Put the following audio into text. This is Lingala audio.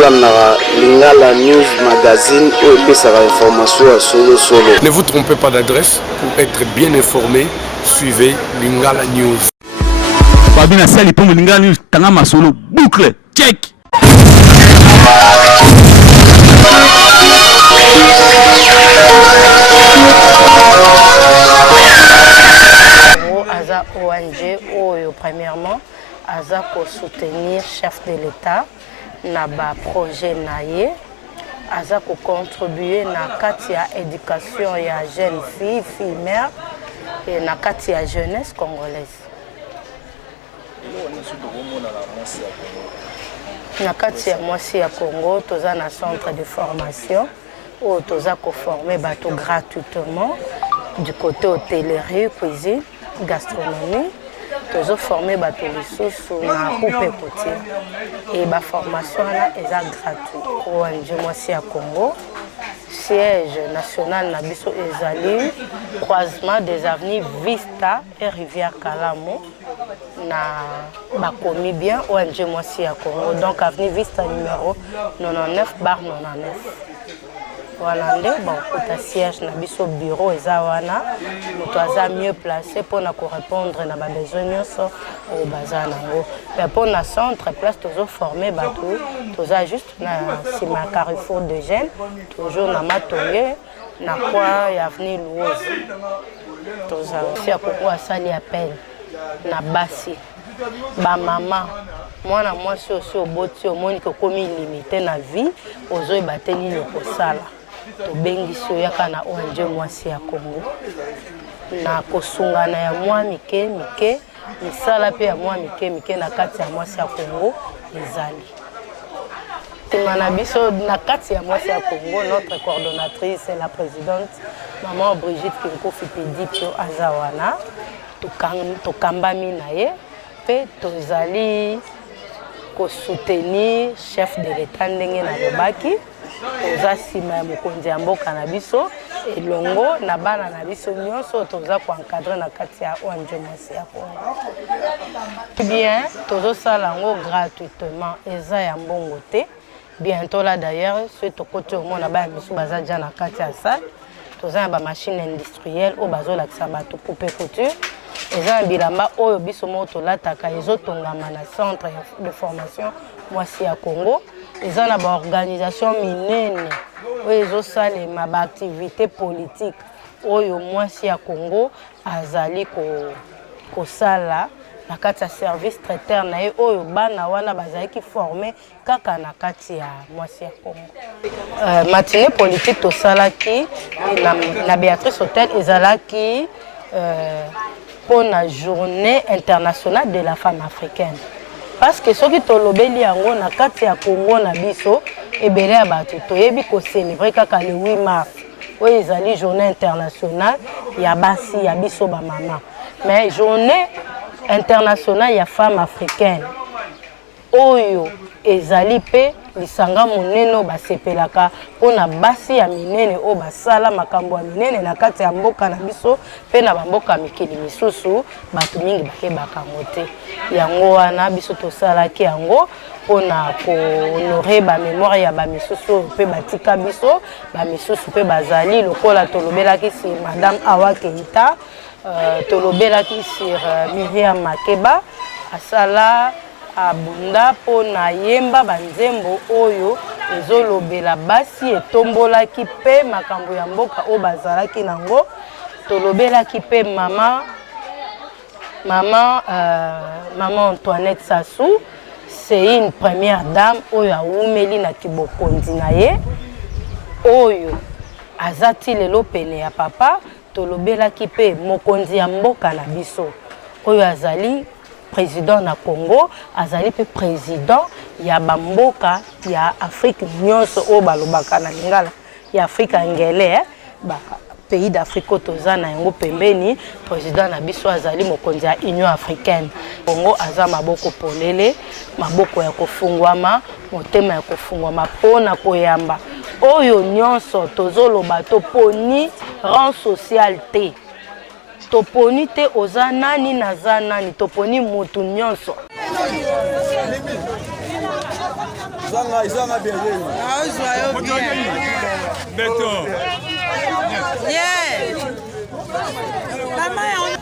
bolandaka Lingala News Magazine ou epesaka information à solo. Ne vous trompez pas d'adresse pour être bien informé. Suivez Lingala News. Babina Sali pour Lingala News, Tangama Solo, boucle, check. Aza ONG Oyo premièrement Aza pour soutenir chef de l'État na ba projet naie Aza pour contribuer na kati ya éducation ya jeune fille mère et na kati ya jeunesse congolaise. Na kati ya mwasi ya Congo toza na centre de formation où toza ko former bato gratuitement du côté hôtellerie, cuisine, gastronomie. Tozo formé bato lisusu na coupe côté et ba formation là est gratuit. ONG mwasi ya Congo siège national na biso ezali croisement des avenues Vista et Rivière Kalamo na bakomi bien ONG mwasi ya Congo donc avenue Vista numéro 99/99. Voilà, bon, pour siège na biso bureau ezawana, nous aza mieux placé pour na répondre na ba besoin so au bazar nango. Mais pour na centre place toujours formé bateau, toza juste na sima Carrefour de Gênes, toujours na Matonge, na quoi ya avenue Louise. Toza si akoko asali appel na basi. Ba maman mwana mwasi aussi oboti omoni ko komi limité na vie, ozo ebateli le kosala. Tobengiso yaka na ONG mwasi ya Congo na kosungana ya mwa mike misala pe ya mwa mike na kati ya mwasi ya Congo ezali timana biso na kati ya mwasi ya Congo. Notre coordonnatrice est la présidente maman Brigitte Kinkofi Pedipio Azawana tokambami na ye pe tozali ko soutenir chef de l'État ndenge na lobaki toza sima ya mokonzi ya mboka na biso elongo na bana na biso nyonso toza ko encadrer na kati ya ONG mwasi ya Congo. Bien tozosala ngo gratuitement eza ya mbongo te. Bientôt là d'ailleurs ce tokote au mona ba biso baza déjà na kati ya salle toza ba machine industrielle o bazolakisa bato coupe couture eza bilamba oyo biso mo tolataka ezotongama na centre de formation mwasi ya Congo. Eza na ba organisation minene oyo ezosalema ba activité politique oyo mwasi ya Congo azali kosala na kati ya service traiteur na ye oyo bana wana bazalaki formé kaka na kati ya mwasi ya Congo. Matinée politique tosalaki na Béatrice Hotel ezalaki pour la journée internationale de la femme africaine. Parce que ceux qui tolobeli yango na kati ya Congo na biso ebele ya bato toyebi ko célébrer kaka le 8 mars. Oui, ezali journée internationale ya basi ya biso ba mama. Mais journée internationale ya femme africaine. Oyo ezali pe lisanga monene basepelaka pona basi ya minene o basala makambo ya minene na kati ya mboka na biso pe na bamboka mikili misusu bato mingi bakebaka ngote yango wana biso tosalaki yango pona ko honorer ba mémoire ya ba misusu pe batika biso ba misusu pe bazali lokola tolobelaki si madame Awa Keita tolobelaki sur Myriam Makeba asala abunda po na yemba banzembo oyo ezolobela basi etombolaki pe makambo ya mboka o bazalaki nango tolobelaki pe maman Antoinette Sassou. C'est une première dame oyo awumeli na kibokonzi na ye oyo azati lelo pene ya papa tolobelaki pe mokonzi ya mboka na biso oyo azali président na Congo azali pe président ya bamboka ya Afrique nyonso o balobaka na lingala ya Afrique ngele ba pays d'Afrique toza na yango pembeni président na biso azali mokonzi ya Union africaine. Congo aza maboko polele maboko ya kofungwama motema ya kofungwama pona koyamba oyo nyonso tozoloba toponi rang social te toponi te oza nani naza nani toponi mutu nyonso Beto. Yeah. Maman,